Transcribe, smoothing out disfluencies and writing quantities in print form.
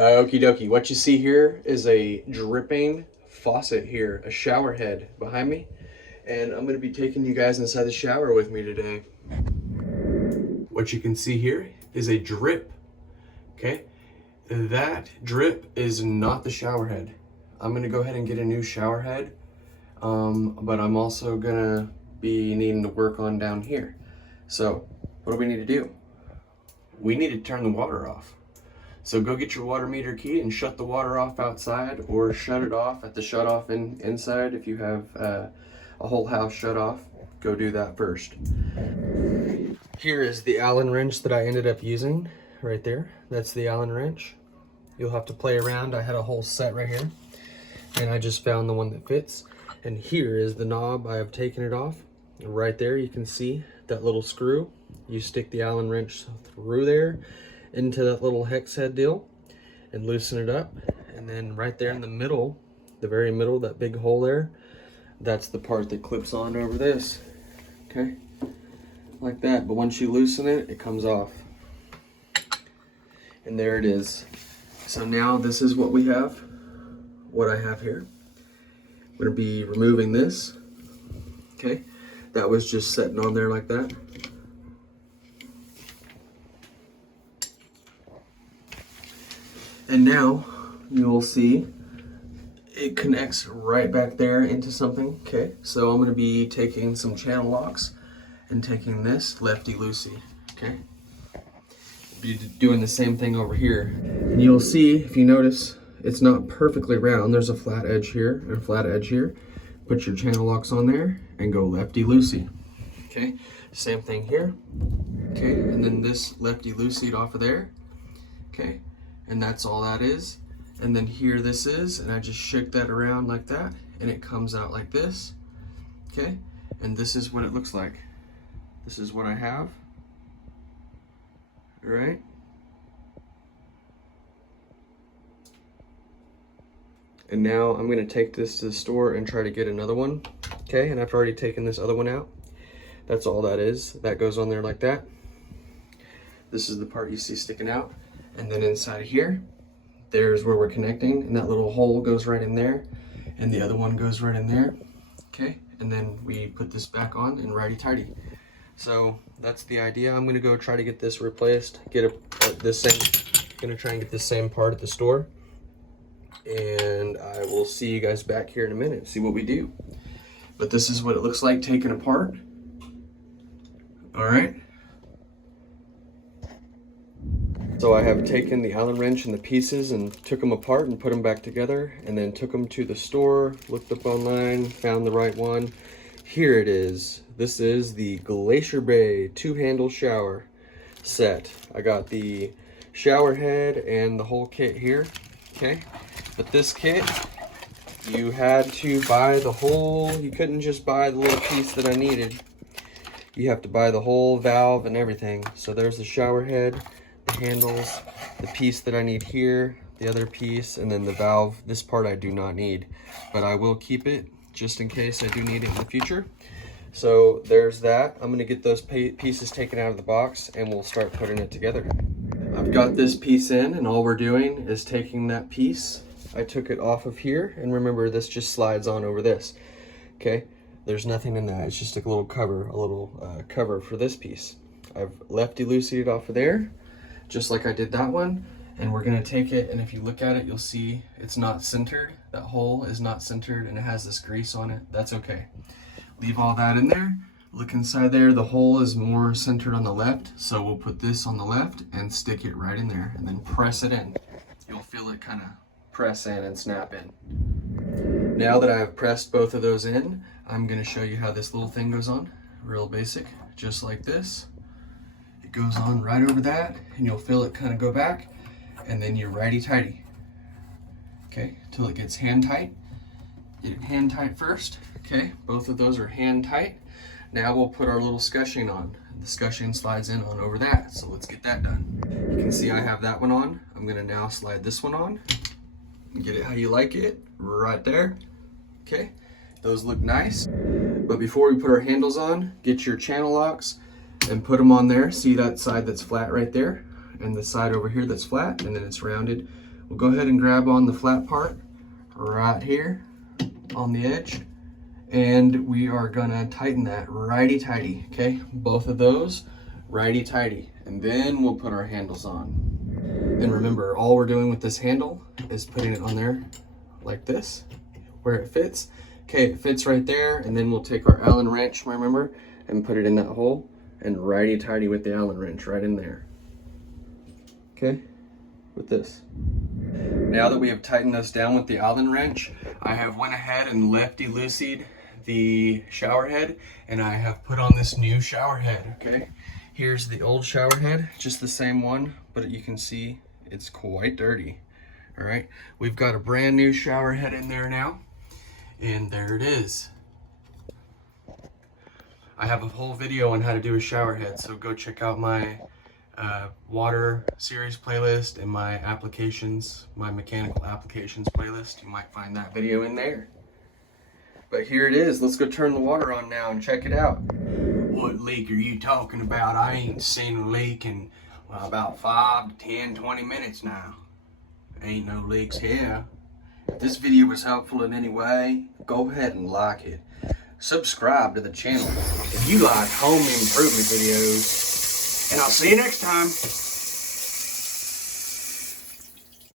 Okie dokie. What you see here is a dripping faucet here, a shower head behind me. And I'm going to be taking you guys inside the shower with me today. What you can see here is a drip, okay? That drip is not the shower head. I'm going to go ahead and get a new shower head, but I'm also going to be needing to work on down here. So what do we need to do? We need to turn the water off. So go get your water meter key and shut the water off outside, or shut it off at the shut off inside. If you have a whole house shut off, go do that first. Here is the Allen wrench that I ended up using right there. That's the Allen wrench. You'll have to play around. I had a whole set right here and I just found the one that fits. And here is the knob. I have taken it off. Right there you can see that little screw. You stick the Allen wrench through there into that little hex head deal and loosen it up, and then right there in the middle, the very middle, that big hole there, that's the part that clips on over this, okay, like that. But once you loosen it, it comes off, and there it is. So now this is what we have, what I have here. I'm going to be removing this, okay. That was just sitting on there like that. And now you'll see it connects right back there into something. Okay, so I'm going to be taking some channel locks and taking this lefty-loosey. Okay, be doing the same thing over here. And you'll see, if you notice, it's not perfectly round. There's a flat edge here and a flat edge here. Put your channel locks on there and go lefty-loosey. Okay, same thing here. Okay, and then this lefty-loosey off of there. Okay. And that's all that is. And then here this is, and I just shake that around like that, and it comes out like this. Okay, and this is what it looks like. This is what I have. All right. And now I'm gonna take this to the store and try to get another one. Okay, and I've already taken this other one out. That's all that is. That goes on there like that. This is the part you see sticking out. And then inside of here, there's where we're connecting, and that little hole goes right in there, and the other one goes right in there. Okay, and then we put this back on and righty-tighty. So that's the idea. I'm gonna go try to get this replaced, gonna try and get this same part at the store, and I will see you guys back here in a minute, see what we do. But this is what it looks like taken apart. All right. So I have taken the Allen wrench and the pieces and took them apart and put them back together, and then took them to the store, looked up online, found the right one. Here it is. This is the Glacier Bay 2-handle shower set. I got the shower head and the whole kit here, okay? But this kit, you had to buy the whole, you couldn't just buy the little piece that I needed. You have to buy the whole valve and everything. So there's the shower head, the handles, the piece that I need here, the other piece, and then the valve. This part I do not need, but I will keep it just in case I do need it in the future. So there's that. I'm gonna get those pieces taken out of the box and we'll start putting it together. I've got this piece in, and all we're doing is taking that piece. I took it off of here, and remember, this just slides on over this. Okay, there's nothing in that. It's just a little cover, for this piece. I've lefty-looseyed it off of there, just like I did that one, and we're gonna take it, and if you look at it, you'll see it's not centered. That hole is not centered, and it has this grease on it. That's okay. Leave all that in there. Look inside there, the hole is more centered on the left, so we'll put this on the left and stick it right in there, and then press it in. You'll feel it kind of press in and snap in. Now that I have pressed both of those in, I'm gonna show you how this little thing goes on. Real basic, just like this. It goes on right over that, and you'll feel it kind of go back, and then you're righty-tighty. Okay, till it gets hand tight. Get it hand tight first. Okay, both of those are hand tight. Now we'll put our little scushing on. The scushing slides in on over that, so let's get that done. You can see I have that one on. I'm gonna now slide this one on. Get it how you like it, right there. Okay, those look nice. But before we put our handles on, get your channel locks and put them on there. See that side that's flat right there, and the side over here that's flat, and then it's rounded. We'll go ahead and grab on the flat part right here on the edge, and we are gonna tighten that righty-tighty, okay? Both of those righty-tighty, and then we'll put our handles on. And remember, all we're doing with this handle is putting it on there like this, where it fits. Okay, it fits right there, and then we'll take our Allen wrench, remember, and put it in that hole, and righty-tighty with the Allen wrench right in there. Okay, with this. Now that we have tightened this down with the Allen wrench, I have went ahead and lefty-looseyed the shower head, and I have put on this new shower head, okay? Here's the old shower head, just the same one, but you can see it's quite dirty, all right? We've got a brand new shower head in there now, and there it is. I have a whole video on how to do a shower head, so go check out my water series playlist and my applications, my mechanical applications playlist. You might find that video in there. But here it is. Let's go turn the water on now and check it out. What leak are you talking about? I ain't seen a leak in about 5 to 10, 20 minutes now. Ain't no leaks here. If this video was helpful in any way, go ahead and like it. Subscribe to the channel if you like home improvement videos. And I'll see you next time.